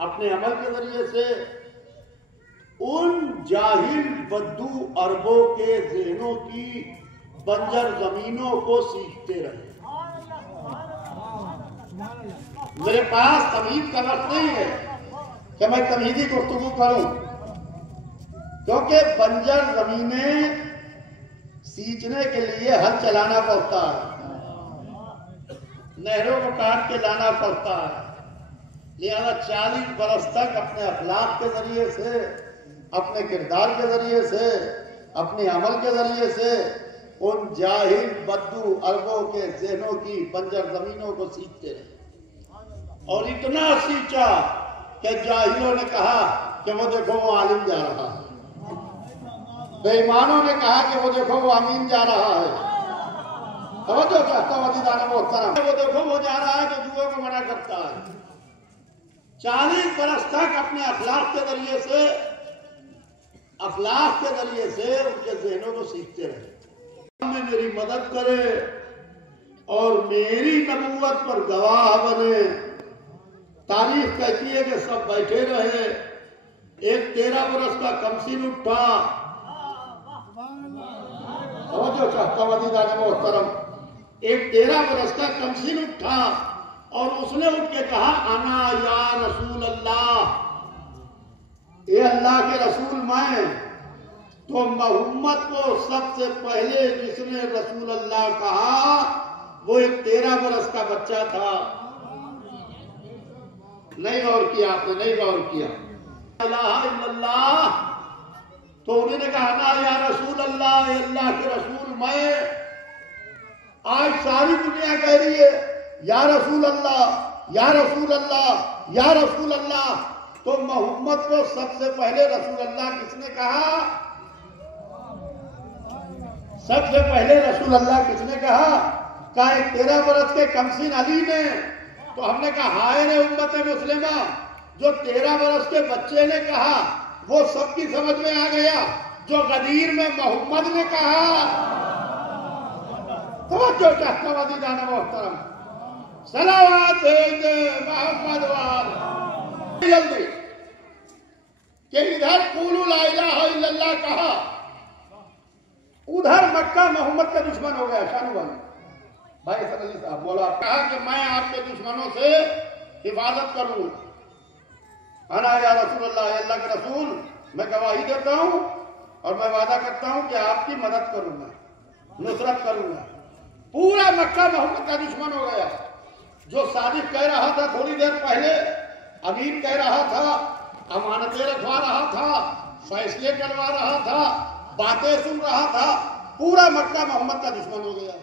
اپنے عمل کے ذریعے سے ان جاہل بدو عربوں کے ذہنوں کی بنجر زمینوں کو سیکھتے رہے۔ میرے پاس تمہید کا وقت نہیں ہے کہ میں تمہیدی گفتگو کروں، کیونکہ بنجر زمینیں سینچنے کے لیے ہل چلانا پڑتا ہے، نہروں کو کاٹ کے لانا پڑتا ہے، لہذا 40 برس تک اپنے اخلاق کے ذریعے سے، اپنے کردار کے ذریعے سے، اپنے عمل کے ذریعے سے ان جاہل بدو عربوں کے ذہنوں کی بنجر زمینوں کو سیکھتے رہے، اور اتنا سیکھا کہ جاہلوں نے کہا کہ وہ دیکھو وہ عالم جا رہا ہے، بے ایمانوں نے کہا کہ وہ دیکھو وہ امین جا رہا ہے، توجہ چاہتا ہوں عزیزان محترم، وہ دیکھو وہ جا رہا ہے جو جوئے کو منع کرتا ہے۔ 40 برس تک اپنے اخلاق کے ذریعے سے ان کے ذہنوں کو سیکھتے رہے۔ میں میری مدد کرے اور میری نبوت پر گواہ بنے۔ تاریخ کہتی ہے کہ سب بیٹھے رہے، ایک 13 برس کا کمسن اٹھا، توجہ چاہتا ہوں عزیزان محترم، ایک 13 برس کا کمسن اٹھا اور اس نے اٹھ کے کہا انا یا رسول اللہ، اے اللہ کے رسول میں۔ تو محمد کو سب سے پہلے جس نے رسول اللہ کہا وہ ایک 13 برس کا بچہ تھا۔ نہیں غور کیا آپ نے، نہیں غور کیا، لا الہ الا اللہ، تو انہوں نے کہا انا یا رسول اللہ، اے اللہ کے رسول میں۔ آج ساری دنیا کہہ رہی ہے یا رسول اللہ، یا رسول اللہ، یا رسول اللہ، تو محمد کو سب سے پہلے رسول اللہ کس نے کہا؟ سب سے پہلے رسول اللہ کس نے کہا؟ کہا ایک 13 برس کے کمسن علی نے۔ تو ہم نے کہا ہائے رے امت مسلمہ، جو 13 برس کے بچے نے کہا وہ سب کی سمجھ میں آ گیا، جو غدیر میں محمد نے کہا۔ توجہ چاہتا ہوں عزیزان محترم، صلوات بھیج دے محمد وال جلدی کہ ادھر قولوا لا الہ الا اللہ کہا، ادھر مکہ محمد کا دشمن ہو گیا۔ شانو بھائی حسن علی صاحب بولا، کہا کہ میں آپ کے دشمنوں سے حفاظت کروں، انا یا رسول اللہ، اے اللہ کے رسول میں گواہی دیتا ہوں اور میں وعدہ کرتا ہوں کہ آپ کی مدد کروں گا، نصرت کروں گا۔ پورا مکہ محمد کا دشمن ہو گیا۔ جو صادق کہہ رہا تھا تھوڑی دیر پہلے، امین کہہ رہا تھا، امانتیں رکھوا رہا تھا، فیصلے کروا رہا تھا، باتیں سن رہا تھا، پورا مکہ محمد کا دشمن ہو گیا۔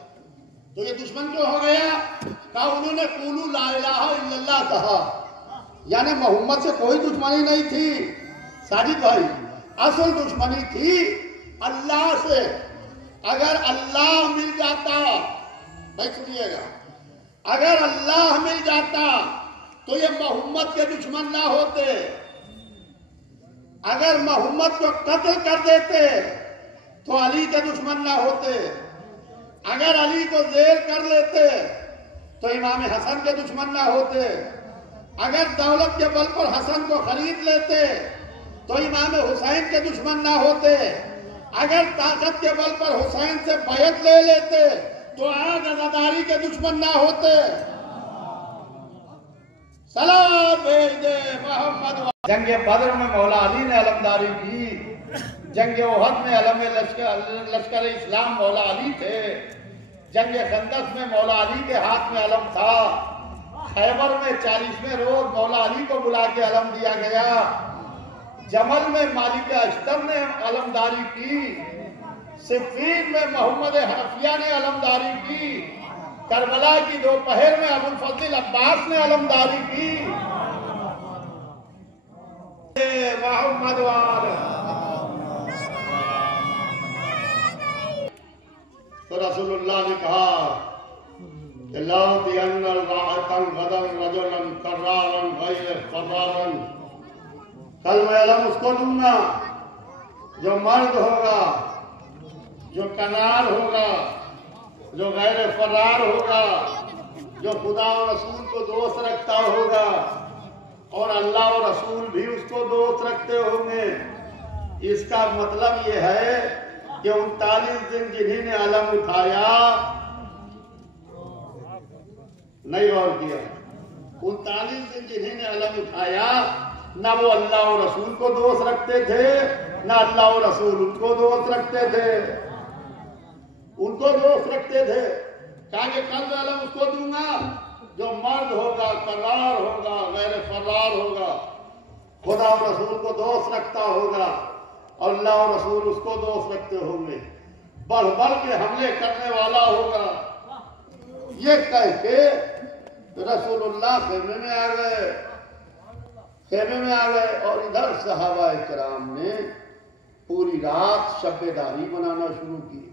تو یہ دشمن کیوں ہو گیا؟ کہا انہوں نے قولوا لا الہ الا اللہ کہا، یعنی محمد سے کوئی دشمنی نہیں تھی ساجد بھائی، اصل دشمنی تھی اللہ سے۔ اگر اللہ مل جاتا، بھائی سنیے گا، اگر اللہ مل جاتا تو یہ محمد کے دشمن نہ ہوتے، اگر محمد کو قتل کر دیتے تو علی کے دشمن نہ ہوتے، اگر علی کو زیر کر لیتے تو امام حسن کے دشمن نہ ہوتے، اگر دولت کے بل پر حسن کو خرید لیتے تو امام حسین کے دشمن نہ ہوتے، اگر طاقت کے بل پر حسین سے بیعت لے لیتے تو آج عزاداری کے دشمن نہ ہوتے۔ سلام بھیج دے محمد۔ جنگ بدر میں مولا علی نے علمداری کی، جنگ احد میں علم لشکر اسلام مولا علی تھے، جنگ خندق میں مولا علی کے ہاتھ میں علم تھا، خیبر میں 40ویں روز مولا علی کو بلا کے علم دیا گیا، جمل میں مالک اشتر نے علمداری کی، صفین میں محمد حنفیہ نے علمداری کی، کربلا کی دوپہر میں ابو الفضل عباس نے علمداری کی۔ محمد تو رسول اللہ نے کہا کہ لا دین الراحتا غدا رجلا کرارا غیر فرارا، کل میں علم اس کو دوں گا جو مرد ہوگا، جو کنار ہوگا، جو غیر فرار ہوگا، جو خدا و رسول کو دوست رکھتا ہوگا، اور اللہ و رسول بھی اس کو دوست رکھتے ہوں گے۔ اس کا مطلب یہ ہے کہ 39 دن جنہیں نے علم اٹھایا، نہیں غور کیا، 39 دن جنہیں نے علم اٹھایا، نہ وہ اللہ و رسول کو دوست رکھتے تھے، نہ اللہ و رسول ان کو دوست رکھتے تھے۔ ان کو دوست رکھتے تھے، کہا کہ کل علم اس کو دوں گا جو مرد ہوگا، کرار ہوگا، غیر فرار ہوگا، خدا و رسول کو دوست رکھتا ہوگا، اور اللہ و رسول اس کو دوست رکھتے ہوں گے، بڑھ بڑھ کے حملے کرنے والا ہوگا۔ یہ کہہ کے رسول اللہ خیمے میں آ گئے، خیمے میں آ گئے، اور ادھر صحابہ کرام نے پوری رات شب داری منانا شروع کی،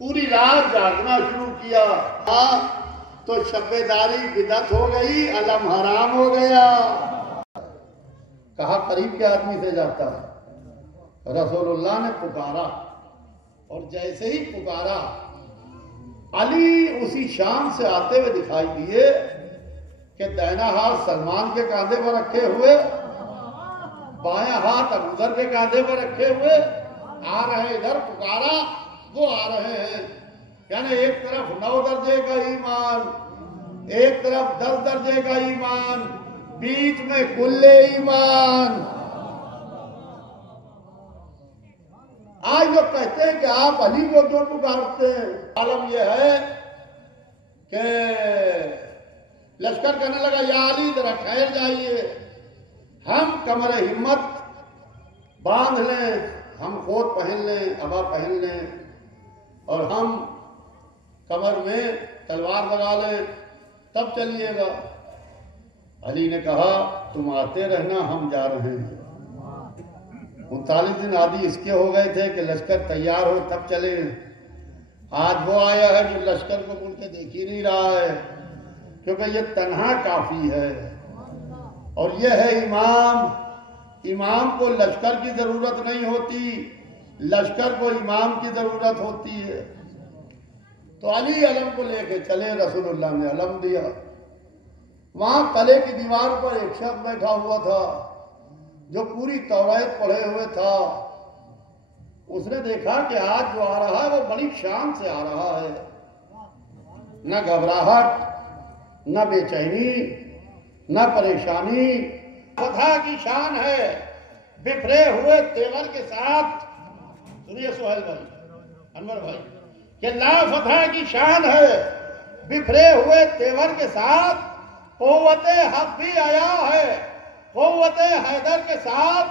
پوری رات جاگنا شروع کیا۔ تو شب داری بدعت ہو گئی، علم حرام ہو گیا۔ کہا قریب کے آدمی سے جاتا ہے؟ رسول اللہ نے پکارا، اور جیسے ہی پکارا، علی اسی شام سے آتے ہوئے دکھائی دیے کہ دائنا ہاتھ سلمان کے کاندھے پر رکھے ہوئے، بایاں ہاتھ ابوذر کے کاندھے پر رکھے ہوئے آ رہے ہیں۔ ادھر پکارا، وہ آ رہے ہیں، یعنی ایک طرف 9 درجے کا ایمان، ایک طرف 10 درجے کا ایمان، بیچ میں کل ایمان۔ آج لوگ کہتے ہیں کہ آپ علی کو کیوں پکارتے ہیں؟ عالم یہ ہے کہ لشکر کہنے لگا یا علی ذرا ٹھہر جائیے، ہم کمر ہمت باندھ لیں، ہم خود پہن لیں، عبا پہن لیں، اور ہم کمر میں تلوار لگا لیں، تب چلیے گا۔ علی نے کہا تم آتے رہنا، ہم جا رہے ہیں۔ 39 دن عادی اس کے ہو گئے تھے کہ لشکر تیار ہو تب چلے۔ آج وہ آیا ہے جو لشکر کو مڑ کے دیکھ ہی نہیں رہا ہے، کیونکہ یہ تنہا کافی ہے، اور یہ ہے امام۔ امام کو لشکر کی ضرورت نہیں ہوتی، لشکر کو امام کی ضرورت ہوتی ہے۔ تو علی علم کو لے کے چلے، رسول اللہ نے علم دیا۔ وہاں قلعے کی دیوار پر ایک شخص بیٹھا ہوا تھا جو پوری توریت پڑھے ہوئے تھا۔ اس نے دیکھا کہ آج جو آ رہا ہے وہ بڑی شان سے آ رہا ہے، نہ گھبراہٹ، نہ بے چینی، نہ پریشانی، فتح کی شان ہے، بکھرے ہوئے تیور کے ساتھ۔ سنیے سہیل بھائی، انور بھائی، کہ لا فتح کی شان ہے، بکھرے ہوئے تیور کے ساتھ، قوت حق بھی آیا ہے قوت حیدر کے ساتھ۔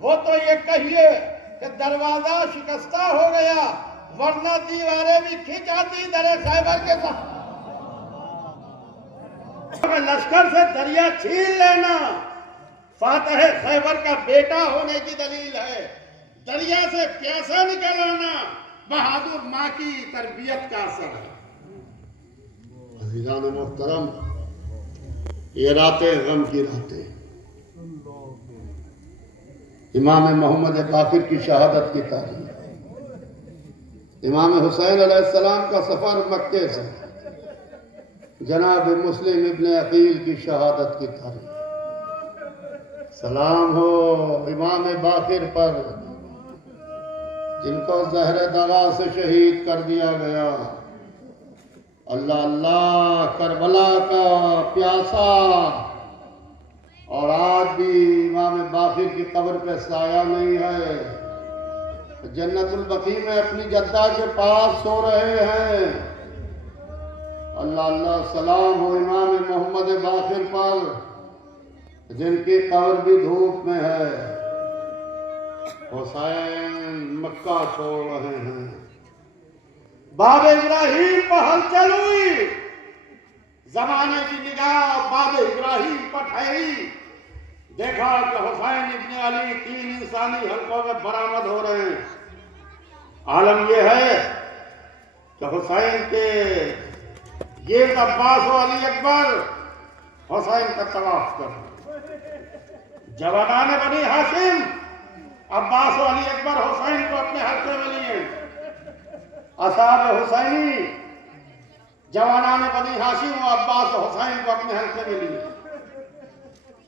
وہ تو یہ کہیے کہ دروازہ شکستہ ہو گیا، ورنہ دیواریں بھی کھینچ آتی در خیبر کے ساتھ۔ لشکر سے دریا چھین لینا فاتح خیبر کا بیٹا ہونے کی دلیل ہے، دریا سے پیاسا نکل آنا بہادر ماں کی تربیت کا اثر ہے۔ عزیزان محترم، یہ راتیں غم کی راتیں، امام محمد باقر کی شہادت کی تاریخ، امام حسین علیہ السلام کا سفر مکے سے، جناب مسلم ابن عقیل کی شہادت کی تاریخ۔ سلام ہو امام باقر پر جن کو زہر دغا سے شہید کر دیا گیا۔ اللہ اللہ، کربلا کا پیاسا، اور آج بھی امام باقر کی قبر پہ سایہ نہیں ہے، جنت البقیع میں اپنی جدہ کے پاس سو رہے ہیں۔ اللہ اللہ، سلام ہو امام محمد باقر پر جن کی قبر بھی دھوپ میں ہے۔ حسین مکہ چھوڑ رہے ہیں، باب ابراہیم پر ہلچل ہوئی، زمانے کی نگاہ باب ابراہیم پر ٹھہری، دیکھا کہ حسین ابن علی 3 انسانی حلقوں میں برآمد ہو رہے ہیں۔ عالم یہ ہے کہ حسین کے یہ عباس و علی اکبر حسین کا طواف کر، جوانان بنی ہاشم عباس و علی اکبر حسین کو اپنے حلقے میں لیے، اصحاب حسینی جوانان بنی ہاشم و عباس و حسین کو اپنے حلقے میں لیے۔